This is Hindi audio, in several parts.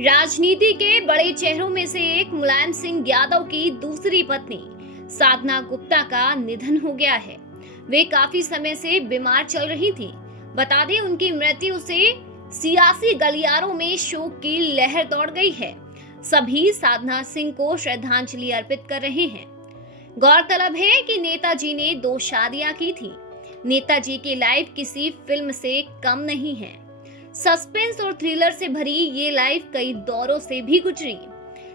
राजनीति के बड़े चेहरों में से एक मुलायम सिंह यादव की दूसरी पत्नी साधना गुप्ता का निधन हो गया है। वे काफी समय से बीमार चल रही थी। बता दें, उनकी मृत्यु से सियासी गलियारों में शोक की लहर दौड़ गई है। सभी साधना सिंह को श्रद्धांजलि अर्पित कर रहे हैं। गौरतलब है कि नेताजी ने 2 शादियां की थी। नेताजी की लाइफ किसी फिल्म से कम नहीं है। सस्पेंस और थ्रिलर से भरी ये लाइफ कई दौरों से भी गुजरी।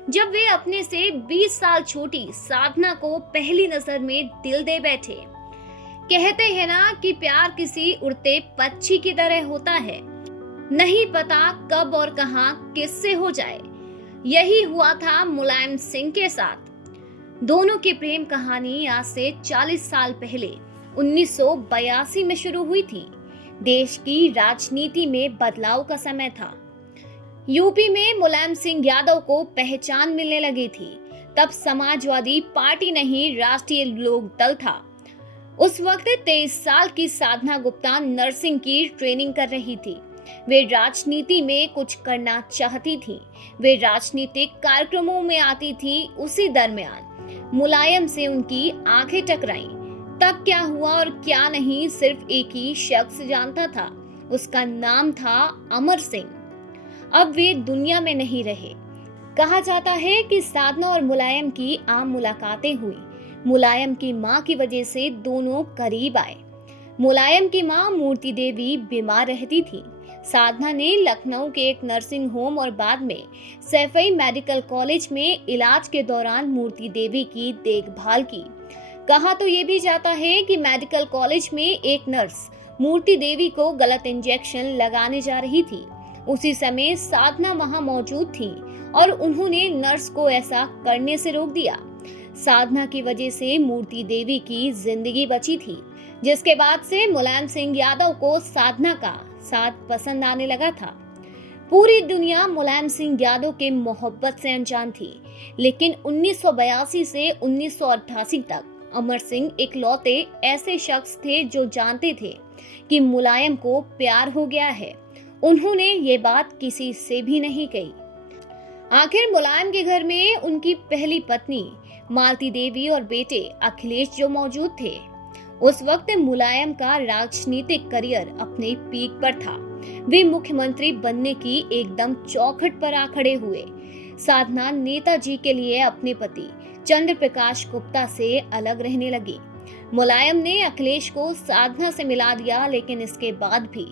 जब वे अपने से 20 साल छोटी साधना को पहली नजर में दिल दे बैठे। कहते हैं ना कि प्यार किसी उड़ते पक्षी की तरह होता है, नहीं पता कब और कहां किससे हो जाए। यही हुआ था मुलायम सिंह के साथ। दोनों की प्रेम कहानी आज से 40 साल पहले 1982 में शुरू हुई थी। देश की राजनीति में बदलाव का समय था। यूपी में मुलायम सिंह यादव को पहचान मिलने लगी थी। तब समाजवादी पार्टी नहीं, राष्ट्रीय लोक दल था। उस वक्त 23 साल की साधना गुप्ता नर्सिंग की ट्रेनिंग कर रही थी। वे राजनीति में कुछ करना चाहती थी। वे राजनीतिक कार्यक्रमों में आती थी। उसी दरमियान मुलायम से उनकी आंखें टकराईं। तब क्या हुआ और क्या नहीं, सिर्फ एक ही शख्स जानता था। उसका नाम था अमर सिंह। अब वे दुनिया में नहीं रहे। कहा जाता है कि साधना और मुलायम की आम मुलाकातें हुई। मुलायम की मां की वजह से दोनों करीब आए। मुलायम की मां मूर्ति देवी बीमार रहती थी। साधना ने लखनऊ के एक नर्सिंग होम और बाद में सैफई मेडिकल कॉलेज में इलाज के दौरान मूर्ति देवी की देखभाल की। कहा तो ये भी जाता है कि मेडिकल कॉलेज में एक नर्स मूर्ति देवी को गलत इंजेक्शन लगाने जा रही थी। उसी समय साधना वहां मौजूद थी और उन्होंने नर्स को ऐसा करने से रोक दिया। साधना की वजह से मूर्ति देवी की जिंदगी बची थी, जिसके बाद से मुलायम सिंह यादव को साधना का साथ पसंद आने लगा था। पूरी दुनिया मुलायम सिंह यादव के मोहब्बत से अनजान थी, लेकिन 1982 से 1988 तक अमर सिंह इकलौते ऐसे शख्स थे जो जानते थे कि मुलायम को प्यार हो गया है। उन्होंने ये बात किसी से भी नहीं कही। आखिर मुलायम के घर में उनकी पहली पत्नी मालती देवी और बेटे अखिलेश जो मौजूद थे। उस वक्त मुलायम का राजनीतिक करियर अपने पीक पर था। वे मुख्यमंत्री बनने की एकदम चौखट पर आ खड़े हुए। साधना नेताजी के लिए अपने पति चंद्र प्रकाश गुप्ता से अलग रहने लगी। मुलायम ने अखिलेश को साधना से मिला दिया, लेकिन इसके बाद भी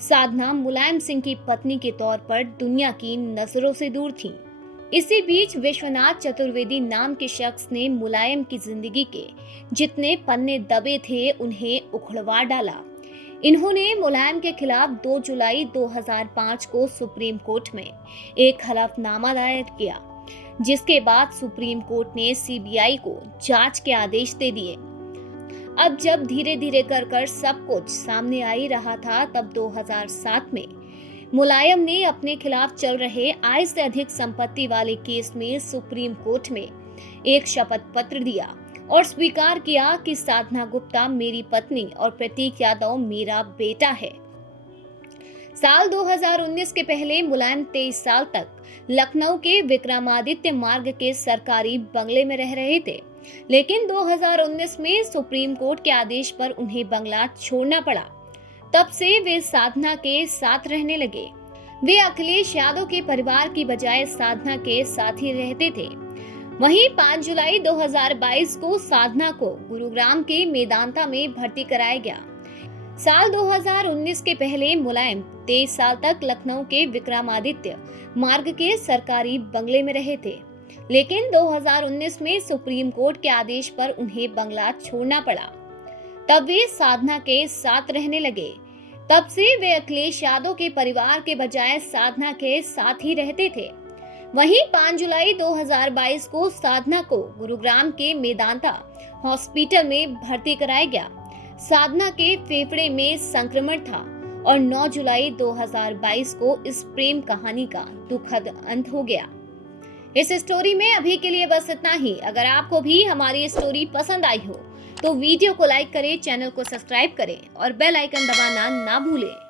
साधना मुलायम सिंह की पत्नी के तौर पर दुनिया की नजरों से दूर थी। इसी बीच विश्वनाथ चतुर्वेदी नाम के शख्स ने मुलायम की जिंदगी के जितने पन्ने दबे थे उन्हें उखड़वा डाला। इन्होंने मुलायम के खिलाफ 2 जुलाई 2005 को सुप्रीम कोर्ट में एक हलफनामा दायर किया, जिसके बाद सुप्रीम कोर्ट ने सीबीआई को जांच के आदेश दे दिए। अब जब धीरे धीरे कर सब कुछ सामने आ ही रहा था, तब 2007 में मुलायम ने अपने खिलाफ चल रहे आय से अधिक संपत्ति वाले केस में सुप्रीम कोर्ट में एक शपथ पत्र दिया और स्वीकार किया कि साधना गुप्ता मेरी पत्नी और प्रतीक यादव मेरा बेटा है। साल 2019 के पहले मुलायम 23 साल तक लखनऊ के विक्रमादित्य मार्ग के सरकारी बंगले में रह रहे थे, लेकिन 2019 में सुप्रीम कोर्ट के आदेश पर उन्हें बंगला छोड़ना पड़ा। तब से वे साधना के साथ रहने लगे। वे अखिलेश यादव के परिवार की बजाय साधना के साथ ही रहते थे। वहीं 5 जुलाई 2022 को साधना को गुरुग्राम के मेदांता में भर्ती कराया गया। साल 2019 के पहले मुलायम 23 साल तक लखनऊ के विक्रमादित्य मार्ग के सरकारी बंगले में रहे थे, लेकिन 2019 में सुप्रीम कोर्ट के आदेश पर उन्हें बंगला छोड़ना पड़ा। तब वे साधना के साथ रहने लगे। तब से वे अखिलेश यादव के परिवार के बजाय साधना के साथ ही रहते थे। वहीं 5 जुलाई 2022 को साधना को गुरुग्राम के मेदांता हॉस्पिटल में भर्ती कराया गया। साधना के फेफड़े में संक्रमण था और 9 जुलाई 2022 को इस प्रेम कहानी का दुखद अंत हो गया। इस स्टोरी में अभी के लिए बस इतना ही। अगर आपको भी हमारी स्टोरी पसंद आई हो तो वीडियो को लाइक करें, चैनल को सब्सक्राइब करें और बेल आइकन दबाना ना भूलें।